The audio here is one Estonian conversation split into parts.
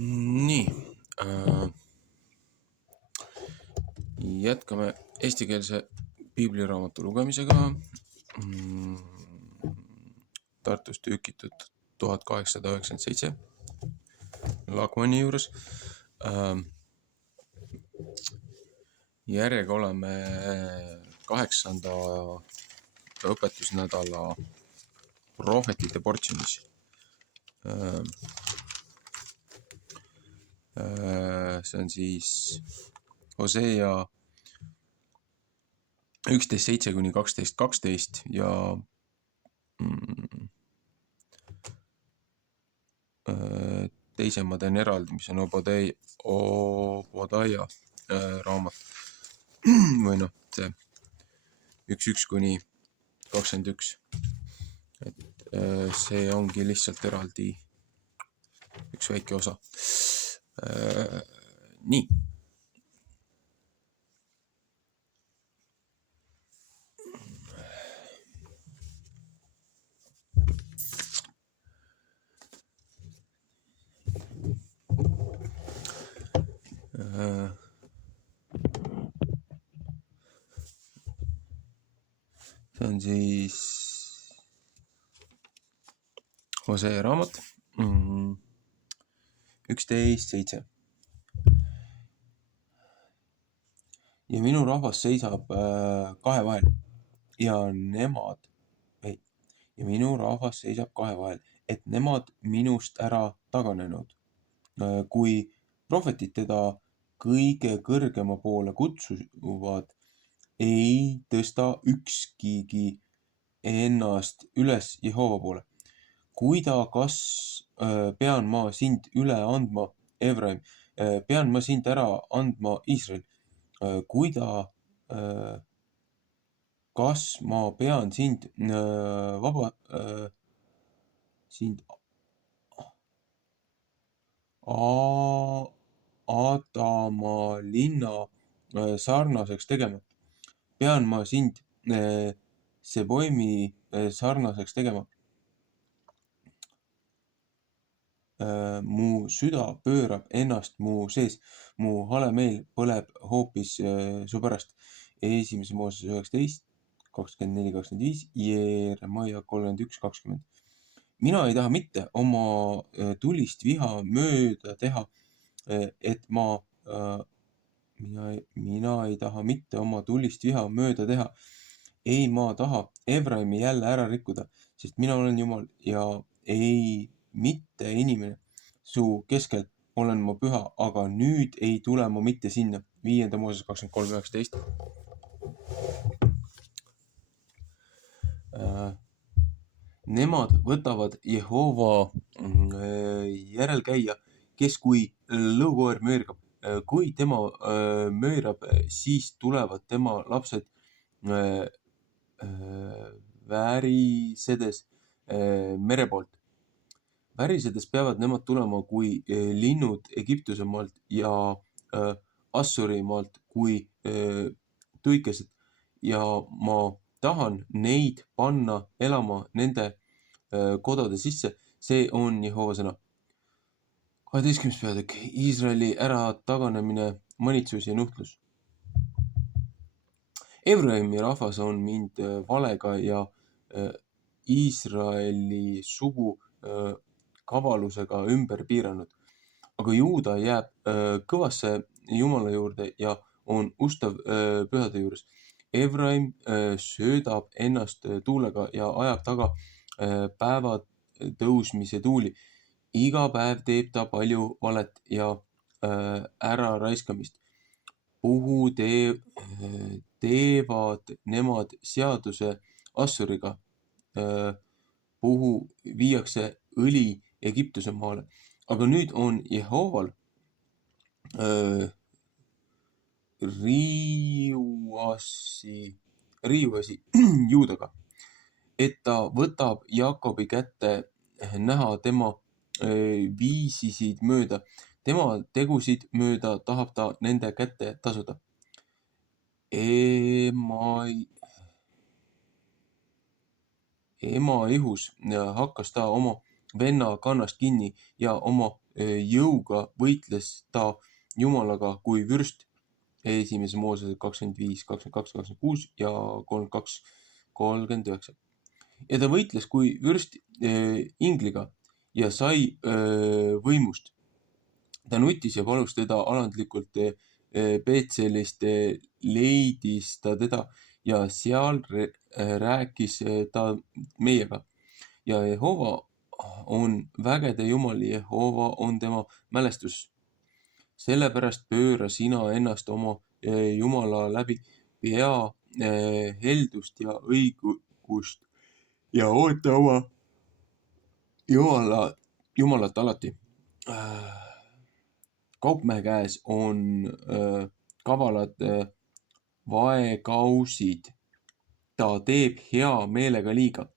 Nii, jätkame eestikeelse piibliraamatu lugemisega. Tartust tükitud 1897 Lagmani juures. Järjega oleme 8. õpetusnädala prohvetite portsjonis. See on siis Hosea 11.7 kuni 12.12 ja teise ma teen eraldi, mis on Obadiah raamat või see 1.1 kuni 21. Et see ongi lihtsalt eraldi üks väike osa. Nii. See on siis Hosea raamat 11.7. Ja minu rahvas seisab kahe vahel ja minu rahvas seisab kahe vahel, et nemad minust ära taganenud. Kui prohvetid teda kõige kõrgema poole kutsuvad, ei tõsta ükskigi ennast üles Jehova poole. Kas pean ma sind üle andma, Efraim, pean ma sind ära andma, Iisrael? Kas ma pean sind Adama linna sarnaseks tegema? Pean ma sind Seboimi sarnaseks tegema? Mu süda pöörab ennast mu sees, mu hale meel põleb hoopis su pärast. 1. Mooses 19, 24-25, Jeremaia 31-20. Mina ei taha mitte oma tulist viha mööda teha, mina ei taha mitte oma tulist viha mööda teha. Ei, ma taha Efraimi jälle ära rikkuda, sest mina olen Jumal ja ei mitte inimene. Su keskel olen ma püha, aga nüüd ei tule ma mitte sinna. 5. Mooses 23-19. Nemad võtavad Jehova järelkäija, kes kui lõukoer möörgab. Kui tema möörab, siis tulevad tema lapsed värisedes mere poolt. Värisedes peavad nemad tulema kui linnud Egiptuse maalt ja Assuri maalt kui tuikesed ja ma tahan neid panna elama nende kodade sisse. See on Jehova sõna. 12. peatükk. Iisraeli ära taganemine, manitsus ja nuhtlus. Efraimi rahvas on mind valega ja Iisraeli sugu kavalusega ümber piiranud. Aga Juuda jääb kõvasse Jumala juurde ja on ustav pühade juures. Efraim söödab ennast tuulega ja ajab taga päeva tõusmise tuuli. Iga päev teeb ta palju valet ja ära raiskamist. Puhu teevad nemad seaduse Assuriga. Puhu viiakse õli Egiptuse maale. Aga nüüd on Jehoval riiuasi Juudaga, et ta võtab Jaakobi kätte näha tema viisisid mööda. Tema tegusid mööda tahab ta nende kätte tasuda. Ema ihus hakkas ta oma venna kannast kinni ja oma jõuga võitles ta Jumalaga kui vürst. Esimese Moosese 25, 22, 26 ja 32, 39. Ja ta võitles kui vürst ingliga ja sai võimust. Ta nutis ja palus teda alandlikult Peetselist, leidis ta teda ja seal rääkis ta meiega. Ja Jehova on vägede Jumal, Jehova on tema mälestus. Sellepärast pööra sina ennast oma Jumala läbi, pea heldust ja õigust ja oota oma Jumalat alati. Kaupmehe käes on kavalad vaekausid. Ta teeb hea meelega liiga.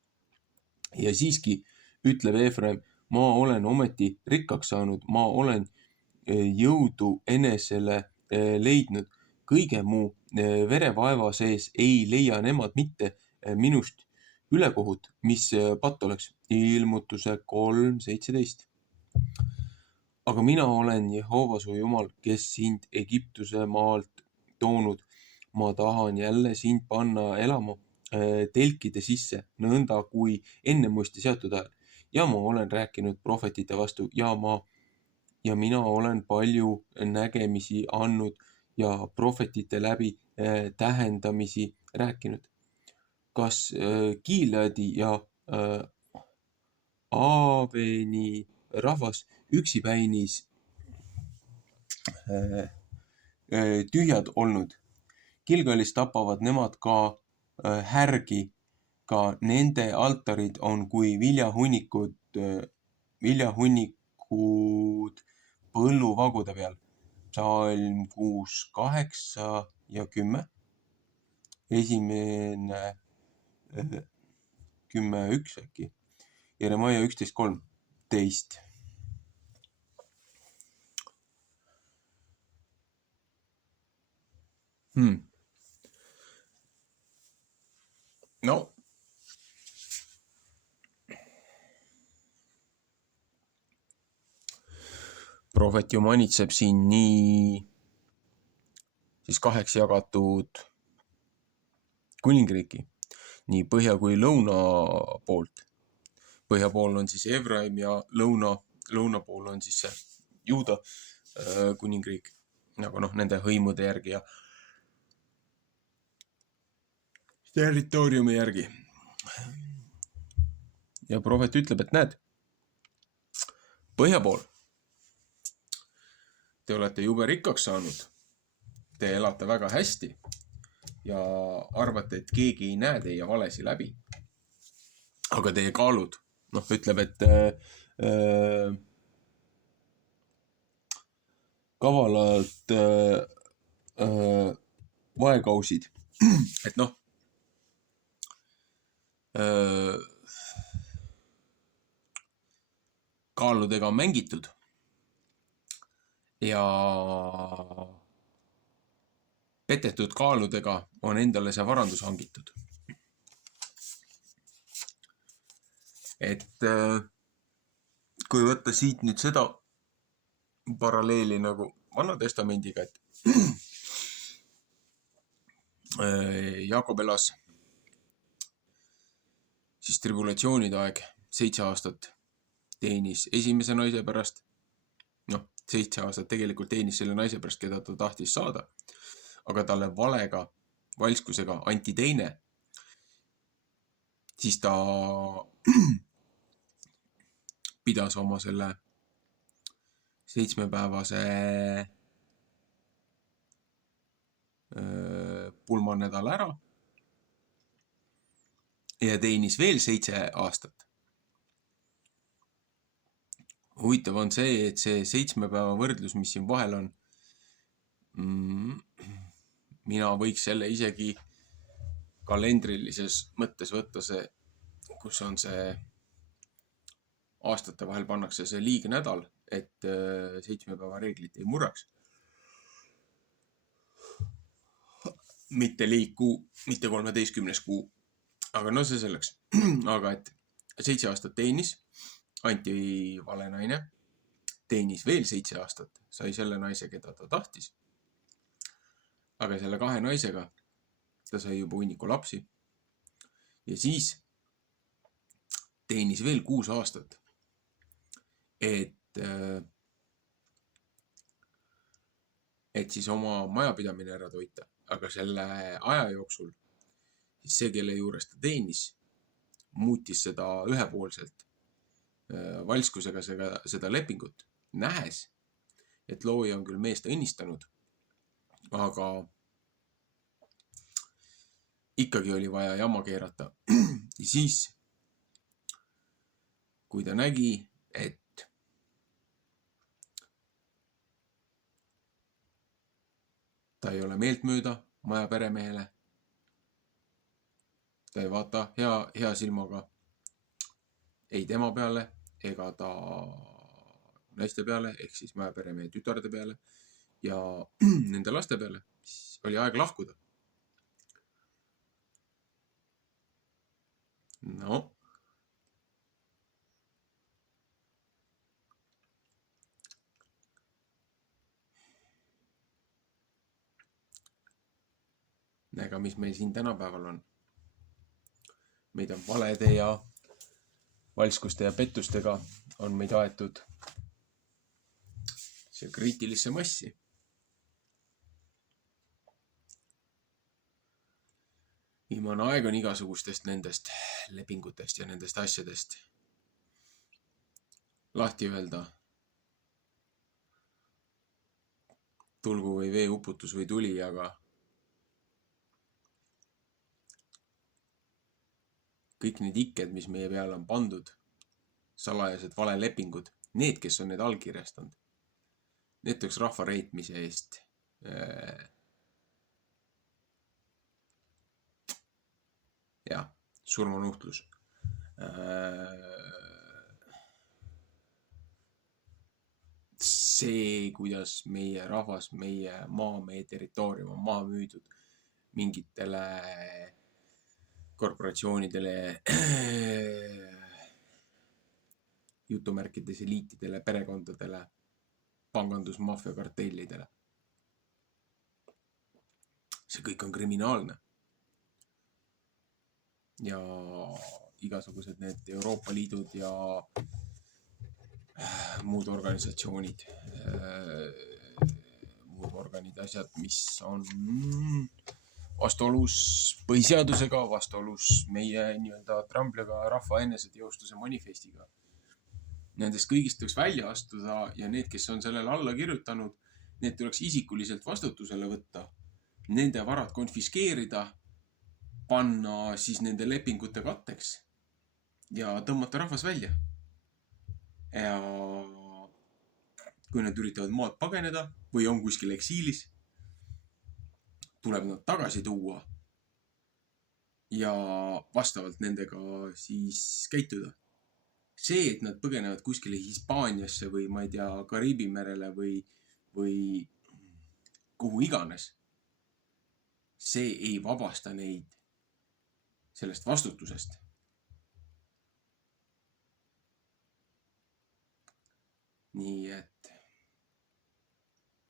Ja siiski ütleb Efraim, ma olen ometi rikkaks saanud, ma olen jõudu enesele leidnud. Kõige mu verevaeva sees ei leia nemad mitte minust ülekohut, mis patt oleks. Ilmutuse 3.17. Aga mina olen Jehova su Jumal, kes sind Egiptuse maalt toonud. Ma tahan jälle sind panna elama telkide sisse, nõnda kui enne muisti seatud ajal. Ja ma olen rääkinud prohvetite vastu ja mina olen palju nägemisi andnud ja prohvetite läbi tähendamisi rääkinud. Kas Gileadi ja Aaveni rahvas üksipäinis tühjad olnud? Gilgalis tapavad nemad ka härgi, ka nende altarid on kui viljahunnikud põlluvagude peal. Psalm 6, 8 ja 10. Esimene 10.1 äkki. Jeremaia 11.13. No. Prohvet ju manitseb siin nii siis kaheks jagatud kuningriiki, nii põhja kui lõuna poolt. Põhja pool on siis Efraim ja lõuna pool on siis see Juuda kuningriik, nagu nende hõimude järgi ja territooriumi järgi. Ja prohvet ütleb, et näed, põhja pool te olete jube rikkaks saanud. Te elate väga hästi ja arvate, et keegi ei näe teie valesi läbi. Aga teie kaalud, ütleb, et kavalalt vaekausid, et kaaludega on mängitud ja petetud kaaludega on endale see varandus hangitud. Et kui võtta siit nüüd seda paralleeli nagu Vana Testamendiga, et Jaakob elas siis tribulatsioonide aeg 7 aastat teenis esimese naise pärast. 7 aastat tegelikult teenis selle naise pärast, keda ta tahtis saada. Aga talle valega, valskusega anti teine. Siis ta pidas oma selle 7-päevase pulmanädala ära ja teenis veel 7 aastat. Huvitav on see, et see 7 päeva võrdlus, mis siin vahel on, mina võiks selle isegi kalendrilises mõttes võtta see, kus on see aastate vahel pannakse see liignädal, et 7 päeva reeglit ei murraks. Mitte liigkuu, mitte 13. kuu. Aga see selleks. Aga et 7 aastat teenis, anti vale naine, teenis veel 7 aastat, sai selle naise, keda ta tahtis. Aga selle 2 naisega ta sai juba hunniku lapsi. Ja siis teenis veel 6 aastat, et siis oma majapidamine ära toita. Aga selle aja jooksul siis see, kelle juures ta teenis, muutis seda ühepoolselt valskusega seda lepingut, nähes, et looja on küll meest õnnistanud, aga ikkagi oli vaja jama keerata. Ja siis, kui ta nägi, et ta ei ole meeltmööda maja peremehele, ta ei vaata hea silmaga ei tema peale ega ta naiste peale, ehk siis maja peremehe tütarde peale ja nende laste peale, siis oli aeg lahkuda. No. Aga mis meil siin tänapäeval on? Meid on valede ja valskuste ja pettustega on meid aetud see kriitilisse massi. Viimane aeg on igasugustest nendest lepingutest ja nendest asjadest lahti öelda. Tulgu või veeuputus või tuli, aga kõik need ikked, mis meie peale on pandud, salajased valelepingud, need, kes on need allkirjastanud, need tuleks rahva reetmise eest surmanuhtlus. See, kuidas meie rahvas, meie maa, meie territoorium on maha müüdud mingitele korporatsioonidele, jutumärkides eliitidele, perekondadele, pangandusmaffia kartellidele. See kõik on kriminaalne. Ja igasugused need Euroopa Liidud ja muud organisatsioonid, muud organid, asjad, mis on vastuolus põhiseadusega, vastuolus meie nii-öelda Trumpliga rahva eneseteostuse manifestiga. Nendest kõigist tuleks välja astuda ja need, kes on sellele alla kirjutanud, need tuleks isikuliselt vastutusele võtta, nende varad konfiskeerida, panna siis nende lepingute katteks ja tõmmata rahvas välja. Ja kui nad üritavad maad pageneda või on kuskil eksiilis, tuleb nad tagasi tuua ja vastavalt nendega siis käituda. See, et nad põgenevad kuskile Hispaaniasse või ma ei tea, Kariibi merele või kuhu iganes, see ei vabasta neid sellest vastutusest. Nii et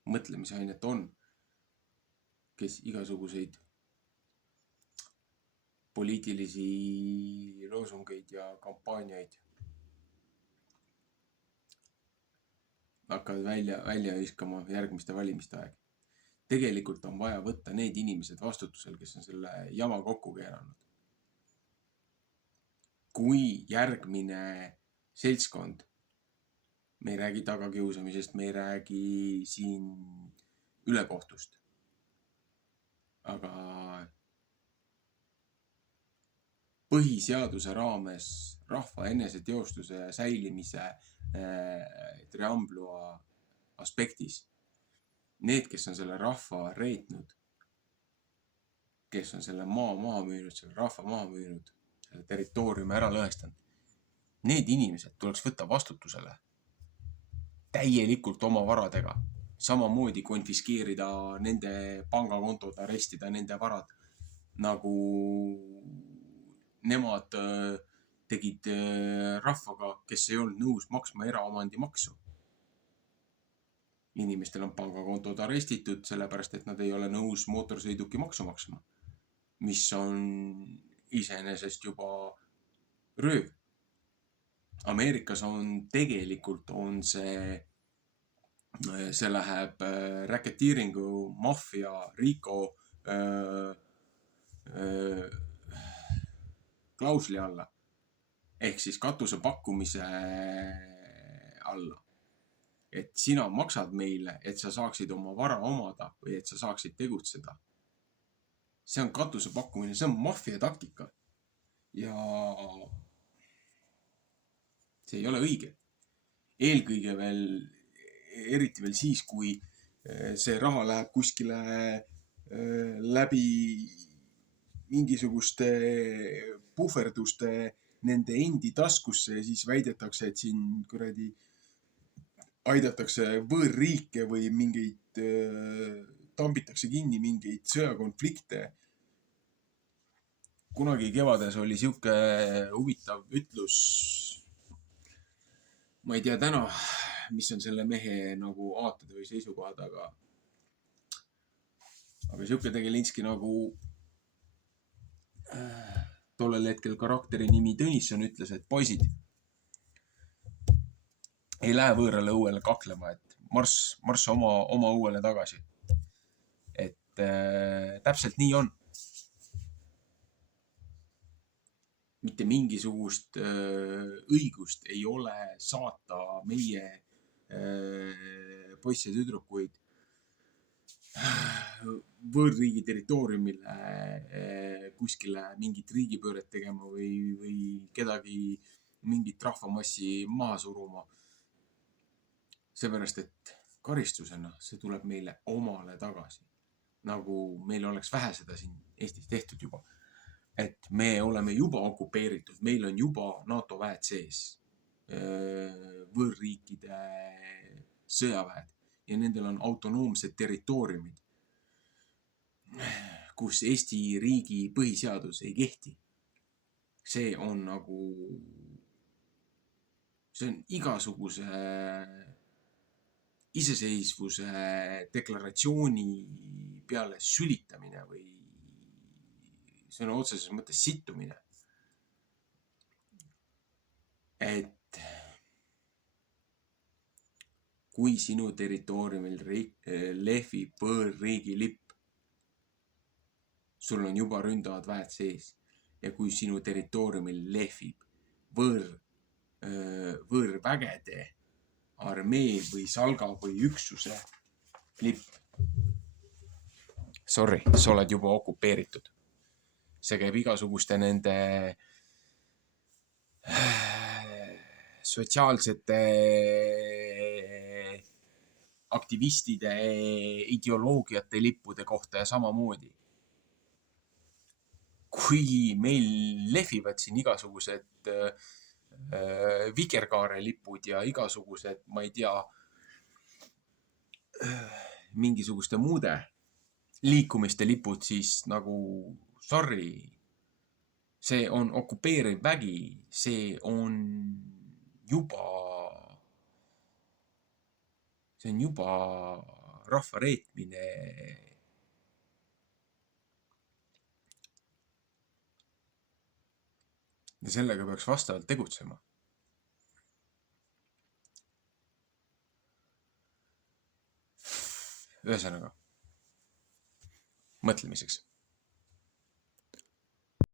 mõtlemisainet on, kes igasuguseid poliitilisi loosungeid ja kampaaniaid hakkavad välja viskama järgmiste valimiste aeg. Tegelikult on vaja võtta need inimesed vastutusel, kes on selle jama kokku keeranud. Kui järgmine seltskond, me ei räägi tagakiusamisest, me ei räägi siin ülekohtust, aga põhiseaduse raames rahva eneseteostuse ja säilimise triambloa aspektis. Need, kes on selle rahva reetnud, kes on selle maa maha müünud, selle rahva maha müünud, selle territooriumi ära lõhestanud, need inimesed tuleks võtta vastutusele täielikult oma varadega. Samamoodi konfiskeerida nende pangakontod, arestida nende varad, nagu nemad tegid rahvaga, kes ei olnud nõus maksma eraomandimaksu. Inimestel on pangakontod arestitud, sellepärast et nad ei ole nõus mootorsõiduki maksu maksma, mis on iseenesest juba rööv. Ameerikas tegelikult on see läheb räketiiringu, maffia, Rico klausli alla. Ehk siis katuse pakkumise alla. Et sina maksad meile, et sa saaksid oma vara omada või et sa saaksid tegutseda. See on katuse pakkumine, see on maffia taktika. Ja see ei ole õige. Eelkõige veel, eriti veel siis, kui see raha läheb kuskile läbi mingisuguste puhverduste nende endi taskusse ja siis väidetakse, et siin kuradi aidatakse võõrriike või mingeid, tambitakse kinni mingeid sõjakonflikte. Kunagi kevades oli siuke huvitav ütlus. Ma ei tea täna, mis on selle mehe nagu aated või seisukohad, aga siuke Tegelinski nagu tollel hetkel karakteri nimi Tõnisson ütles, et poisid, ei lähe võõrale õuele kaklema, et marss oma õuele tagasi. Et täpselt nii on. Mitte mingisugust õigust ei ole saata meie poisse ja tüdrukuid võõrriigi territooriumile kuskile mingit riigipööret tegema või kedagi mingit rahvamassi maha suruma. Seepärast, et karistusena see tuleb meile omale tagasi. Nagu meil oleks vähe seda siin Eestis tehtud juba. Et me oleme juba okupeeritud, meil on juba NATO väed sees, võõrriikide sõjaväed ja nendel on autonoomsed territooriumid, kus Eesti riigi põhiseadus ei kehti. See on igasuguse iseseisvuse deklaratsiooni peale sülitamine või sõna otseses mõttes sittumine. Et kui sinu territooriumil lehvib võõrriigi lipp, sul on juba ründavad väed sees ja kui sinu territooriumil lehvib võõrvägede armee või salga või üksuse lipp. Sorry, sa oled juba okupeeritud. See käib igasuguste nende sotsiaalsete aktivistide ideoloogiate lippude kohta ja samamoodi. Kui meil lehvivad siin igasugused vikerkaare lipud ja igasugused, ma ei tea, mingisuguste muude liikumiste lipud, siis nagu sorry, see on okupeeriv vägi, see on juba rahva reetmine. Ja sellega peaks vastavalt tegutsema. Ühesõnaga, mõtlemiseks.